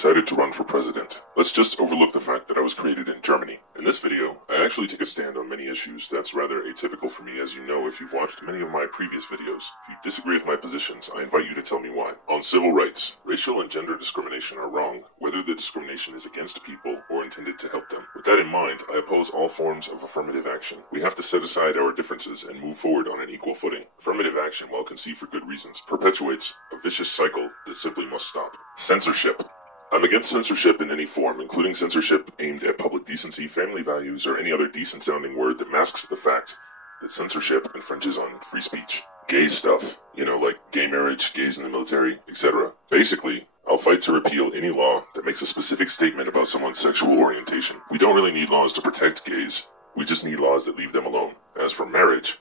decided to run for president. Let's just overlook the fact that I was created in Germany. In this video, I actually take a stand on many issues that's rather atypical for me, as you know if you've watched many of my previous videos. If you disagree with my positions, I invite you to tell me why. On civil rights, racial and gender discrimination are wrong, whether the discrimination is against people or intended to help them. With that in mind, I oppose all forms of affirmative action. We have to set aside our differences and move forward on an equal footing. Affirmative action, while conceived for good reasons, perpetuates a vicious cycle that simply must stop. Censorship. I'm against censorship in any form, including censorship aimed at public decency, family values, or any other decent-sounding word that masks the fact that censorship infringes on free speech. Gay stuff, like gay marriage, gays in the military, etc. Basically, I'll fight to repeal any law that makes a specific statement about someone's sexual orientation. We don't really need laws to protect gays. We just need laws that leave them alone. As for marriage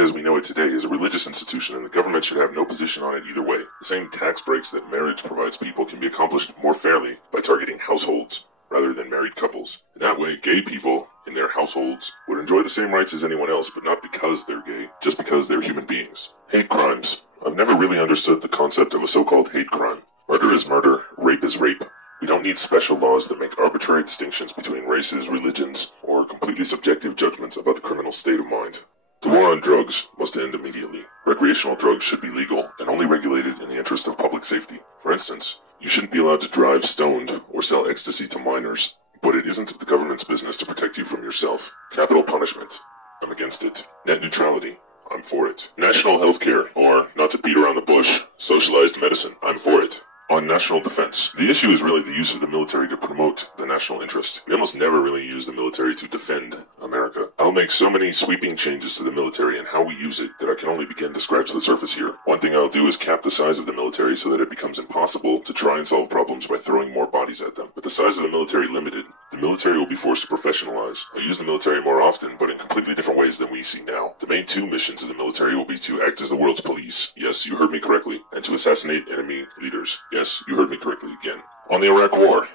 as we know it today is a religious institution, and the government should have no position on it either way. The same tax breaks that marriage provides people can be accomplished more fairly by targeting households rather than married couples. In that way, gay people in their households would enjoy the same rights as anyone else, but not because they're gay, just because they're human beings. Hate crimes. I've never really understood the concept of a so-called hate crime. Murder is murder, rape is rape. We don't need special laws that make arbitrary distinctions between races, religions, or completely subjective judgments about the criminal state of mind. The war on drugs must end immediately. Recreational drugs should be legal and only regulated in the interest of public safety. For instance, you shouldn't be allowed to drive stoned or sell ecstasy to minors, but it isn't the government's business to protect you from yourself. Capital punishment. I'm against it. Net neutrality. I'm for it. National health care, or, not to beat around the bush, socialized medicine. I'm for it. On national defense, the issue is really the use of the military to promote the national interest. We almost never really use the military to defend America. I'll make so many sweeping changes to the military and how we use it that I can only begin to scratch the surface here. One thing I'll do is cap the size of the military so that it becomes impossible to try and solve problems by throwing more bodies at them. With the size of the military limited, the military will be forced to professionalize. I'll use the military more often, but in completely different ways than we see now. The main two missions of the military will be to act as the world's police. Yes, you heard me correctly. And to assassinate enemy leaders. Yes, you heard me correctly again. On the Iraq War,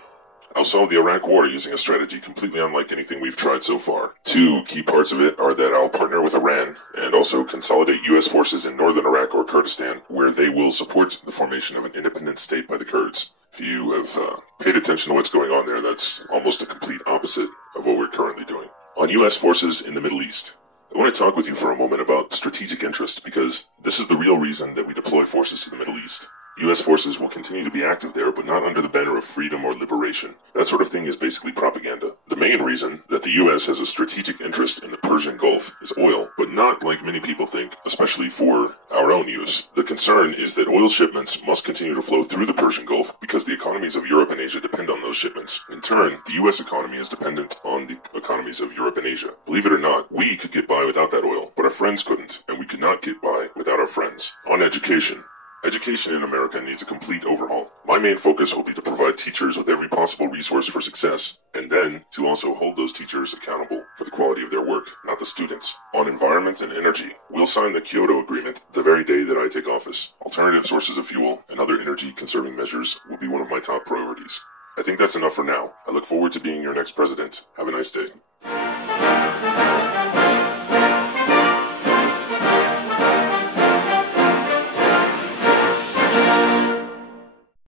I'll solve the Iraq War using a strategy completely unlike anything we've tried so far. Two key parts of it are that I'll partner with Iran and also consolidate U.S. forces in northern Iraq or Kurdistan, where they will support the formation of an independent state by the Kurds. If you have paid attention to what's going on there, that's almost a complete opposite of what we're currently doing. On U.S. forces in the Middle East, I want to talk with you for a moment about strategic interest, because this is the real reason that we deploy forces to the Middle East. U.S. forces will continue to be active there, but not under the banner of freedom or liberation. That sort of thing is basically propaganda. The main reason that the U.S. has a strategic interest in the Persian Gulf is oil, but not like many people think, especially for our own use. The concern is that oil shipments must continue to flow through the Persian Gulf because the economies of Europe and Asia depend on those shipments. In turn, the U.S. economy is dependent on the economies of Europe and Asia. Believe it or not, we could get by without that oil, but our friends couldn't, and we could not get by without our friends. On education. Education in America needs a complete overhaul. My main focus will be to provide teachers with every possible resource for success, and then to also hold those teachers accountable for the quality of their work, not the students. On environment and energy, we'll sign the Kyoto Agreement the very day that I take office. Alternative sources of fuel and other energy-conserving measures will be one of my top priorities. I think that's enough for now. I look forward to being your next president. Have a nice day.